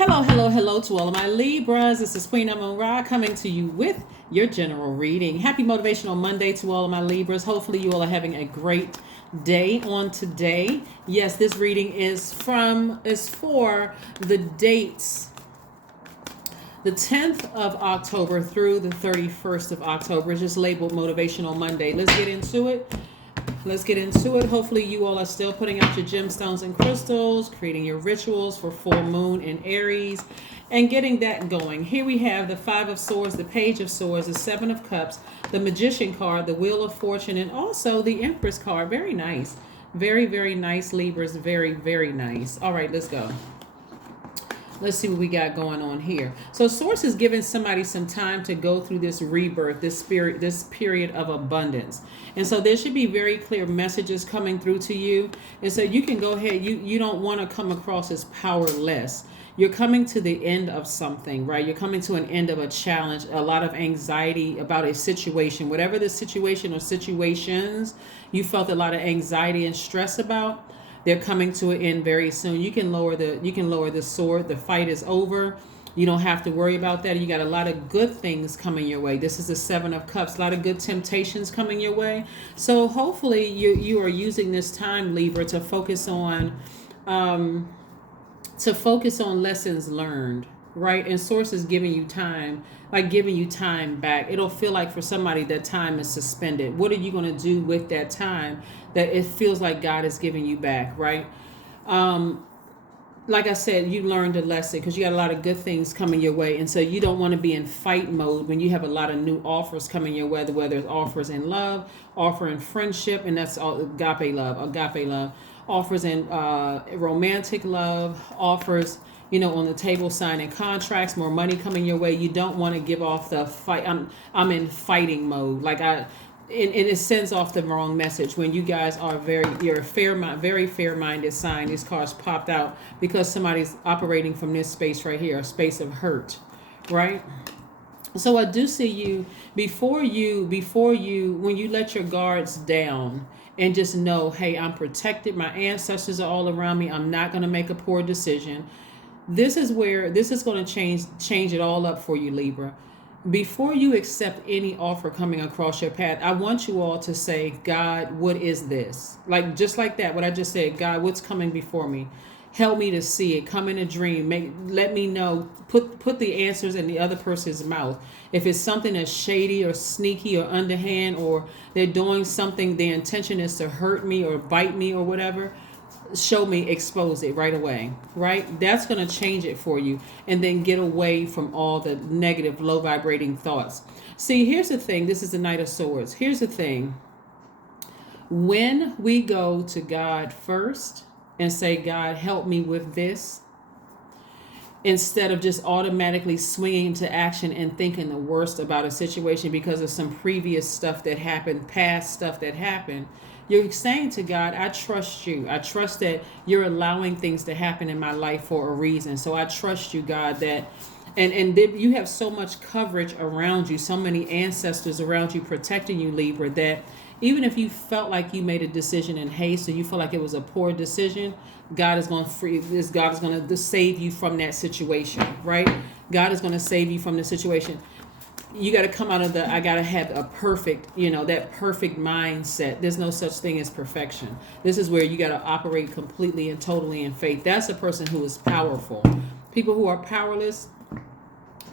Hello, hello, hello to all of my Libras. This is Queen Amun Ra coming to you with your general reading. Happy Motivational Monday to all of my Libras. Hopefully, you all are having a great day on today. Yes, this reading is for the dates the 10th of October through the 31st of October. It's just labeled Motivational Monday. Let's get into it. Hopefully, you all are still putting out your gemstones and crystals, creating your rituals for full moon in Aries, and getting that going. Here we have the Five of Swords, the Page of Swords, the Seven of Cups, the Magician card, the Wheel of Fortune, and also the Empress card. Very nice. Very, very nice, Libras. Very, very nice. All right, let's go. Let's see what we got going on here. So Source is giving somebody some time to go through this rebirth, this period of abundance. And so there should be very clear messages coming through to you. And so you can go ahead. You don't want to come across as powerless. You're coming to the end of something, right? You're coming to an end of a challenge, a lot of anxiety about a situation, whatever the situation or situations you felt a lot of anxiety and stress about. They're coming to an end very soon. You can lower the sword. The fight is over. You don't have to worry about that. You got a lot of good things coming your way. This is the Seven of Cups. A lot of good temptations coming your way. So hopefully you are using this time, Libra, to focus on lessons learned, right? And Source is giving you time, like giving you time back. It'll feel like for somebody that time is suspended. What are you going to do with that time that it feels like God is giving you back, right? Like I said, you learned a lesson because you got a lot of good things coming your way. And so you don't want to be in fight mode when you have a lot of new offers coming your way, whether it's offers in love, offer in friendship, and that's all agape love, offers in romantic love, offers, on the table, signing contracts, more money coming your way. You don't want to give off the fight. I'm in fighting mode. Like and it sends off the wrong message when you guys are you're a very fair-minded sign. These cards popped out because somebody's operating from this space right here, a space of hurt, right? So I do see you before you when you let your guards down and just know, hey, I'm protected. My ancestors are all around me. I'm not going to make a poor decision. This is going to change it all up for you, Libra. Before you accept any offer coming across your path, I want you all to say, God, what is this? Like, just like that, what I just said, God, what's coming before me? Help me to see it. Come in a dream. Let me know. Put the answers in the other person's mouth. If it's something that's shady or sneaky or underhand, or they're doing something, the intention is to hurt me or bite me or whatever, show me, expose it right away, right? That's going to change it for you. And then get away from all the negative, low vibrating thoughts. See, here's the thing. This is the Knight of Swords. Here's the thing. When we go to God first and say, God, help me with this, instead of just automatically swinging to action and thinking the worst about a situation because of some previous stuff that happened, past stuff that happened, you're saying to God, I trust you. I trust that you're allowing things to happen in my life for a reason. So I trust you, God, that and you have so much coverage around you, so many ancestors around you protecting you, Libra, that even if you felt like you made a decision in haste or you feel like it was a poor decision, God is going to save you from that situation, right? God is going to save you from the situation. You got to come out of I got to have a perfect, that perfect mindset. There's no such thing as perfection. This is where you got to operate completely and totally in faith. That's a person who is powerful. People who are powerless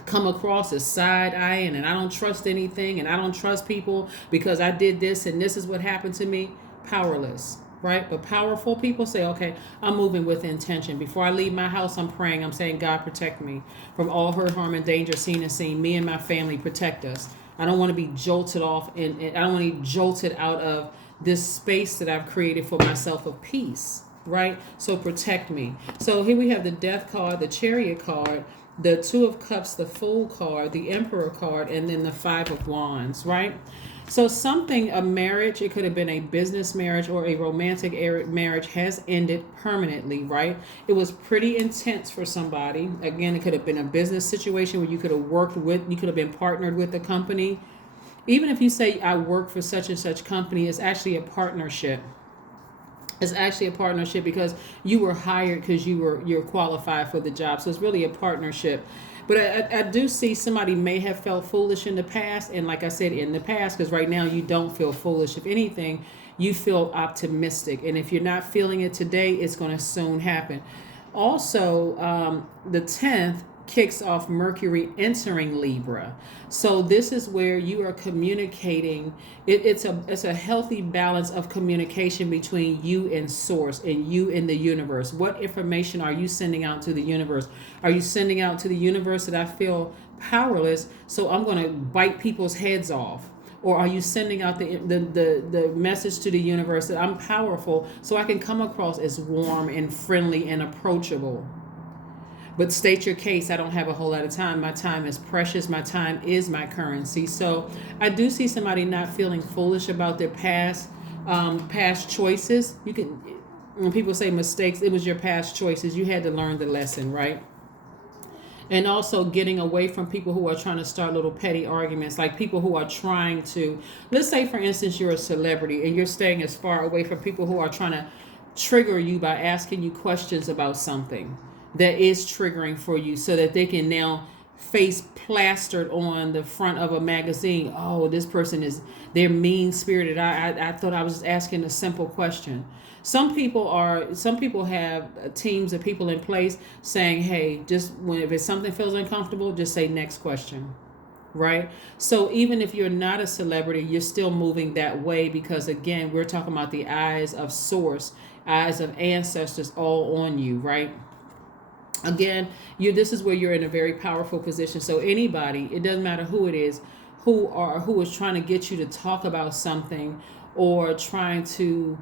come across as side-eyeing and I don't trust anything and I don't trust people because I did this and this is what happened to me. Powerless. Right? But powerful people say, okay, I'm moving with intention. Before I leave my house, I'm praying. I'm saying, God, protect me from all hurt, harm, and danger, seen and seen. Me and my family, protect us. I don't want to be jolted off and I don't want to be jolted out of this space that I've created for myself of peace. Right? So protect me. So here we have the Death card, the Chariot card, the Two of Cups, the Fool card, the Emperor card, and then the Five of Wands, right? So a marriage, it could have been a business marriage or a romantic marriage, has ended permanently, right? It was pretty intense for somebody. Again, it could have been a business situation where you could have been partnered with the company. Even if you say I work for such and such company, it's actually a partnership. It's actually a partnership because you were hired because you're qualified for the job. So it's really a partnership. But I do see somebody may have felt foolish in the past, and like I said, in the past, because right now you don't feel foolish. If anything, you feel optimistic, and if you're not feeling it today, it's going to soon happen. Also, the 10th kicks off Mercury entering Libra. So this is where you are communicating. It's a healthy balance of communication between you and source and you and the universe. What information are you sending out to the universe? Are you sending out to the universe that I feel powerless, so I'm going to bite people's heads off? Or are you sending out the message to the universe that I'm powerful, so I can come across as warm and friendly and approachable? But state your case. I don't have a whole lot of time. My time is precious. My time is my currency. So I do see somebody not feeling foolish about their past choices. You can, when people say mistakes, it was your past choices. You had to learn the lesson, right? And also getting away from people who are trying to start little petty arguments, like people who are trying to, let's say for instance, you're a celebrity and you're staying as far away from people who are trying to trigger you by asking you questions about something that is triggering for you, so that they can now face plastered on the front of a magazine. Oh, this person they're mean spirited. I thought I was just asking a simple question. Some people have teams of people in place saying, hey, just if it's something feels uncomfortable, just say next question. Right? So even if you're not a celebrity, you're still moving that way, because again, we're talking about the eyes of source, eyes of ancestors all on you, right? Again, this is where you're in a very powerful position. So anybody, it doesn't matter who it is, who is trying to get you to talk about something, or trying to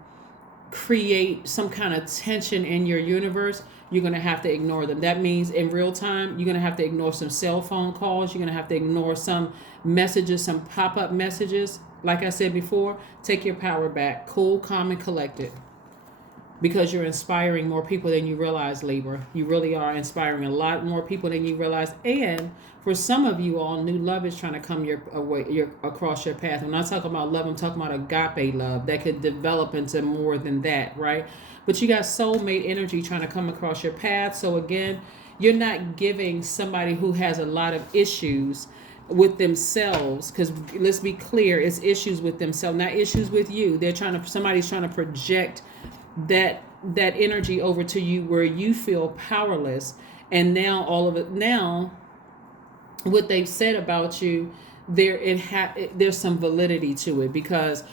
create some kind of tension in your universe, you're going to have to ignore them. That means in real time, you're going to have to ignore some cell phone calls. You're going to have to ignore some messages, some pop-up messages. Like I said before, take your power back. Cool, calm, and collected. Because you're inspiring more people than you realize, Libra. You really are inspiring a lot more people than you realize. And for some of you all, new love is trying to come across your path. When I talk about love, I'm talking about agape love that could develop into more than that, right? But you got soulmate energy trying to come across your path. So again, you're not giving somebody who has a lot of issues with themselves, because let's be clear, it's issues with themselves, not issues with you. Somebody's trying to project that energy over to you where you feel powerless, and now what they've said about you, there's some validity to it, because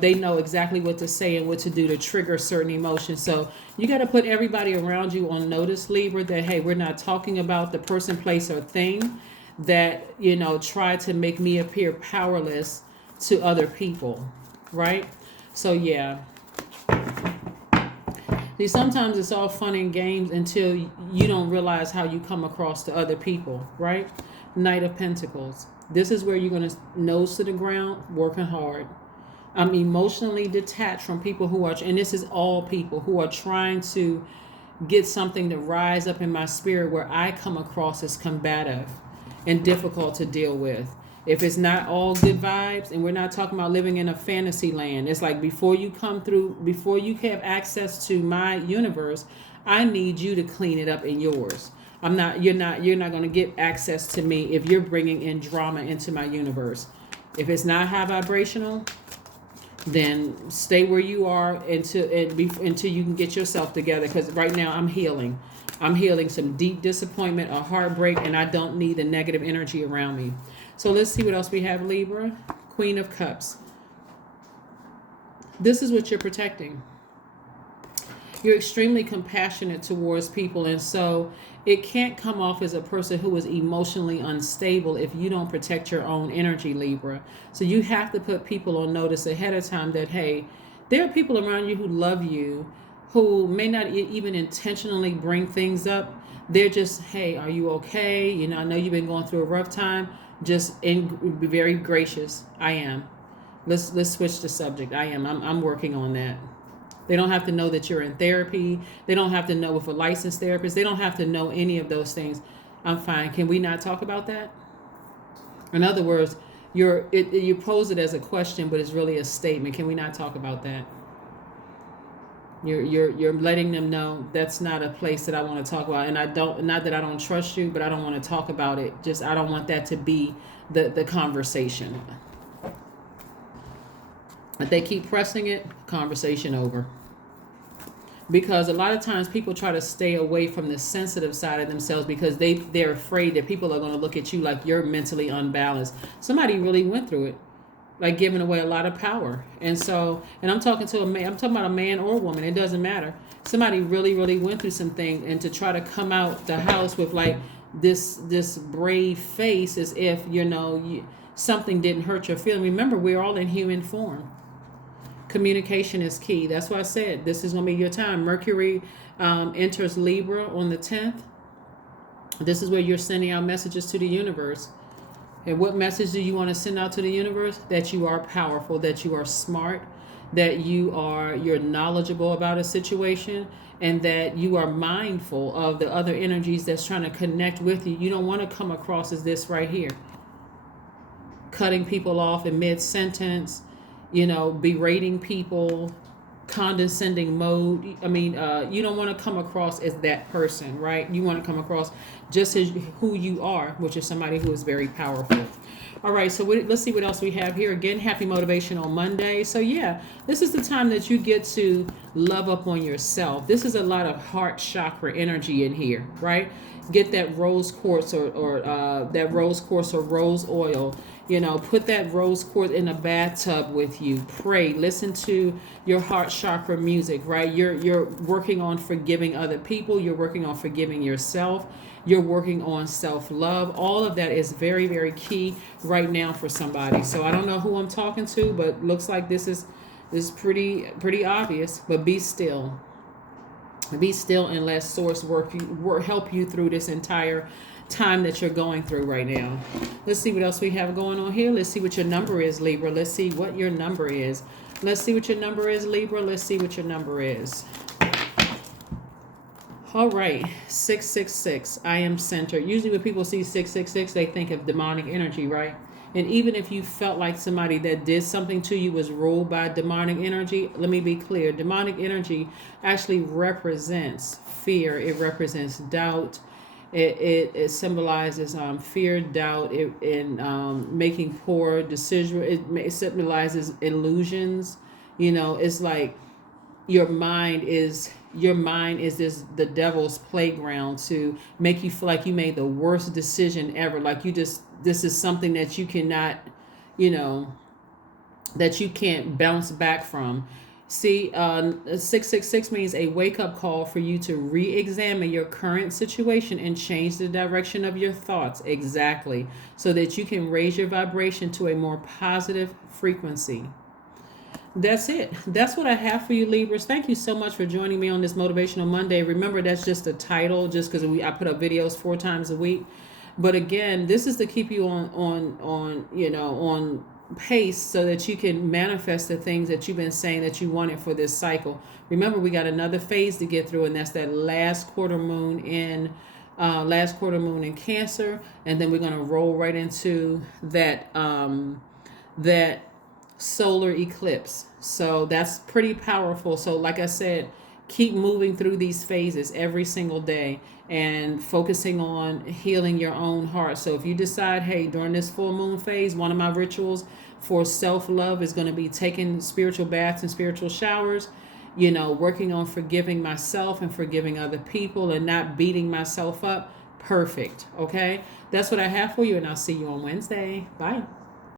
they know exactly what to say and what to do to trigger certain emotions. So you got to put everybody around you on notice, Libra, that hey, we're not talking about the person, place, or thing that try to make me appear powerless to other people, right? So yeah. See, sometimes it's all fun and games until you don't realize how you come across to other people, right? Knight of Pentacles. This is where you're going to nose to the ground, working hard. I'm emotionally detached from people who are, and this is all people who are trying to get something to rise up in my spirit, where I come across as combative and difficult to deal with. If it's not all good vibes, and we're not talking about living in a fantasy land, it's like before you have access to my universe, I need you to clean it up in yours. You're not going to get access to me if you're bringing in drama into my universe. If it's not high vibrational, then stay where you are until you can get yourself together, because right now I'm healing some deep disappointment or heartbreak, and I don't need the negative energy around me. So let's see what else we have, Libra. Queen of Cups. This is what you're protecting. You're extremely compassionate towards people, and so it can't come off as a person who is emotionally unstable if you don't protect your own energy, Libra. So you have to put people on notice ahead of time that, hey, there are people around you who love you, who may not even intentionally bring things up. They're just, hey, are you okay? I know you've been going through a rough time. Just be very gracious. I am. Let's switch the subject. I'm working on that. They don't have to know that you're in therapy. They don't have to know if a licensed therapist. They don't have to know any of those things. I'm fine. Can we not talk about that? In other words, you pose it as a question, but it's really a statement. Can we not talk about that? You're letting them know that's not a place that I want to talk about, and I don't, not that I don't trust you, but I don't want to talk about it. Just I don't want that to be the conversation. If they keep pressing it, conversation over. Because a lot of times people try to stay away from the sensitive side of themselves because they're afraid that people are going to look at you like you're mentally unbalanced. Somebody really went through it, like giving away a lot of power. And so, and I'm talking to a man, I'm talking about a man or a woman, it doesn't matter. Somebody really went through some things, and to try to come out the house with like this brave face as if, something didn't hurt your feeling. Remember, we're all in human form. Communication is key. That's why I said this is going to be your time. Mercury enters Libra on the 10th. This is where you're sending out messages to the universe. And what message do you want to send out to the universe? That you are powerful, that you are smart, that you're knowledgeable about a situation, and that you are mindful of the other energies that's trying to connect with you. You don't want to come across as this right here, cutting people off in mid-sentence, berating people, condescending mode. I mean, you don't want to come across as that person, right? You want to come across just as who you are, which is somebody who is very powerful. All right, so let's see what else we have here. Again, happy Motivational Monday. So yeah, this is the time that you get to love up on yourself. This is a lot of heart chakra energy in here, right? Get that rose quartz or that rose quartz or rose oil. Put that rose quartz in a bathtub with you. Pray. Listen to your heart chakra music, right? You're working on forgiving other people. You're working on forgiving yourself. You're working on self-love. All of that is very, very key right now for somebody. So I don't know who I'm talking to, but looks like this is pretty obvious. But be still. Be still and let Source help you through this entire time that you're going through right now. Let's see what else we have going on here. Let's see what your number is, Libra. Let's see what your number is. Let's see what your number is, Libra. Let's see what your number is. All right, 666. I am centered. Usually when people see 666, they think of demonic energy, right? And even if you felt like somebody that did something to you was ruled by demonic energy, let me be clear. Demonic energy actually represents fear. It represents doubt. It symbolizes fear, doubt, and making poor decisions. It symbolizes illusions. It's like your mind is the devil's playground to make you feel like you made the worst decision ever. Like this is something that you cannot, that you can't bounce back from. See, 666 means a wake-up call for you to re-examine your current situation and change the direction of your thoughts. Exactly. So that you can raise your vibration to a more positive frequency. That's it. That's what I have for you, Libras. Thank you so much for joining me on this Motivational Monday. Remember, that's just a title, just because I put up videos 4 times a week. But again, this is to keep you on pace so that you can manifest the things that you've been saying that you wanted for this cycle. Remember, we got another phase to get through, and that's that last quarter moon in Cancer, and then we're going to roll right into that solar eclipse. So that's pretty powerful. So like I said, keep moving through these phases every single day and focusing on healing your own heart. So if you decide, hey, during this full moon phase, one of my rituals for self-love is going to be taking spiritual baths and spiritual showers, working on forgiving myself and forgiving other people and not beating myself up. Perfect. Okay. That's what I have for you. And I'll see you on Wednesday. Bye.